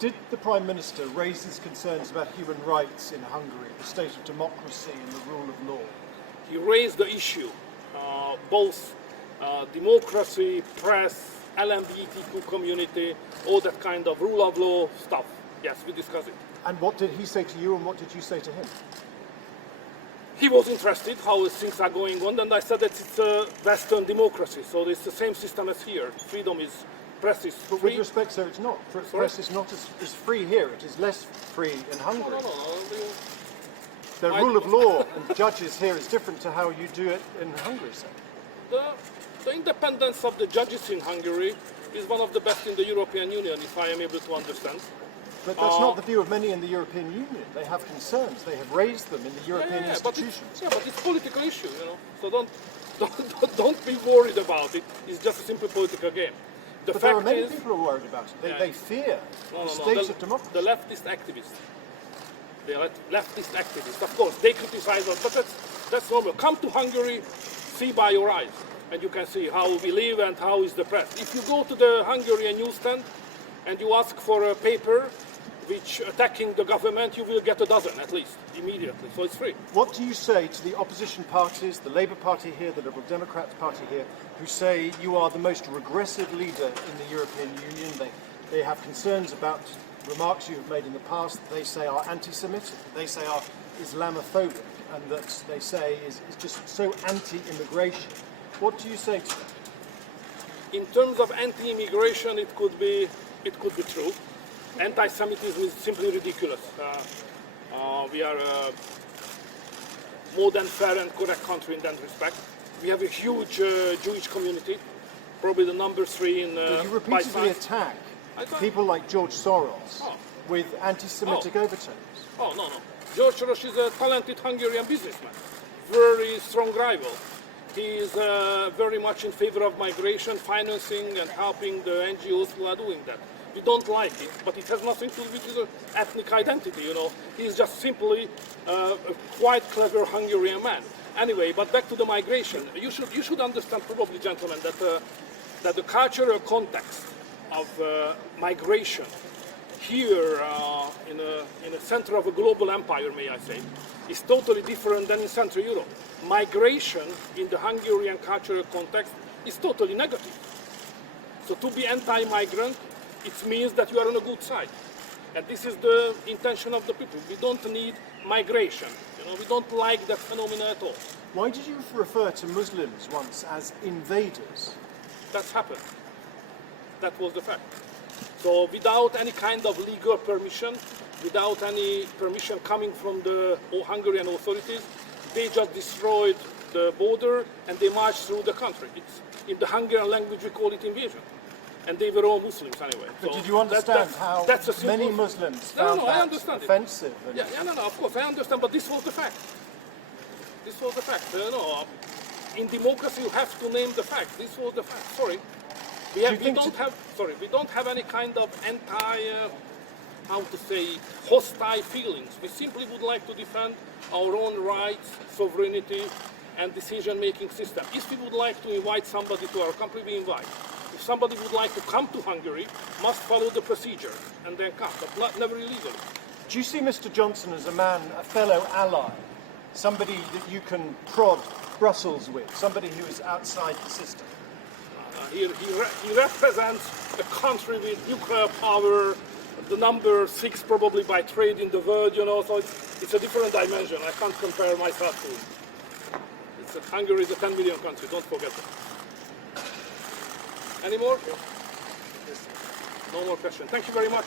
Did the Prime Minister raise his concerns about human rights in Hungary, the state of democracy and the rule of law? He raised the issue, both democracy, press, LGBTQ community, all that kind of rule of law stuff. Yes, we discussed it. And what did he say to you and what did you say to him? He was interested how things are going on, and I said that it's a Western democracy, so it's the same system as here. Freedom is, press is free. But with respect, sir, it's not. Press is not as free here. It is less free in Hungary. No. The rule of law and judges here is different to how you do it in Hungary, sir. The independence of the judges in Hungary is one of the best in the European Union, if I am able to understand. But that's not the view of many in the European Union. They have concerns. They have raised them in the European institutions. But it's a political issue, you know. So don't be worried about it. It's just a simple political game. But there are many people who are worried about it. They fear the state of democracy. The leftist activists. They are leftist activists. Of course, they criticize us, but that's normal. Come to Hungary, see by your eyes, and you can see how we live and how is the press. If you go to the Hungarian newsstand and you ask for a paper which attacking the government, you will get a dozen at least immediately. So it's free. What do you say to the opposition parties, the Labour Party here, the Liberal Democrats Party here, who say you are the most regressive leader in the European Union? They have concerns about remarks you have made in the past. They say are anti-Semitic. They say are Islamophobic, and that they say is just so anti-immigration. What do you say to that? In terms of anti-immigration, it could be true. Anti-Semitism is simply ridiculous. We are a more than fair and correct country in that respect. We have a huge Jewish community, probably the number 3 in But you repeatedly attack people like George Soros with anti-Semitic overtones. Oh, no. George Soros is a talented Hungarian businessman, very strong rival. He is very much in favor of migration, financing and helping the NGOs who are doing that. We don't like it, but it has nothing to do with his ethnic identity, you know. He's just simply a quite clever Hungarian man. Anyway, but back to the migration. You should understand, probably, gentlemen, that the cultural context of migration here in the center of a global empire, may I say, is totally different than in Central Europe. Migration in the Hungarian cultural context is totally negative. So to be anti-migrant, it means that you are on a good side. And this is the intention of the people. We don't need migration. You know, we don't like that phenomenon at all. Why did you refer to Muslims once as invaders? That's happened. That was the fact. So without any kind of legal permission, without any permission coming from the Hungarian authorities, they just destroyed the border and they marched through the country. In the Hungarian language we call it invasion. And they were all Muslims anyway. But did you understand how many Muslims found that offensive? No, of course, I understand, but this was the fact. This was the fact. In democracy you have to name the fact. This was the fact. Sorry. We don't have any kind of hostile feelings. We simply would like to defend our own rights, sovereignty, and decision-making system. If we would like to invite somebody to our country, we invite. If somebody would like to come to Hungary, must follow the procedure and then come, but never illegally. Do you see Mr. Johnson as a fellow ally, somebody that you can prod Brussels with, somebody who is outside the system? He represents a country with nuclear power, the number 6 probably by trade in the world, you know, so it's a different dimension. I can't compare myself to it. Hungary is a 10 million country, don't forget that. Any more? No more questions. Thank you very much.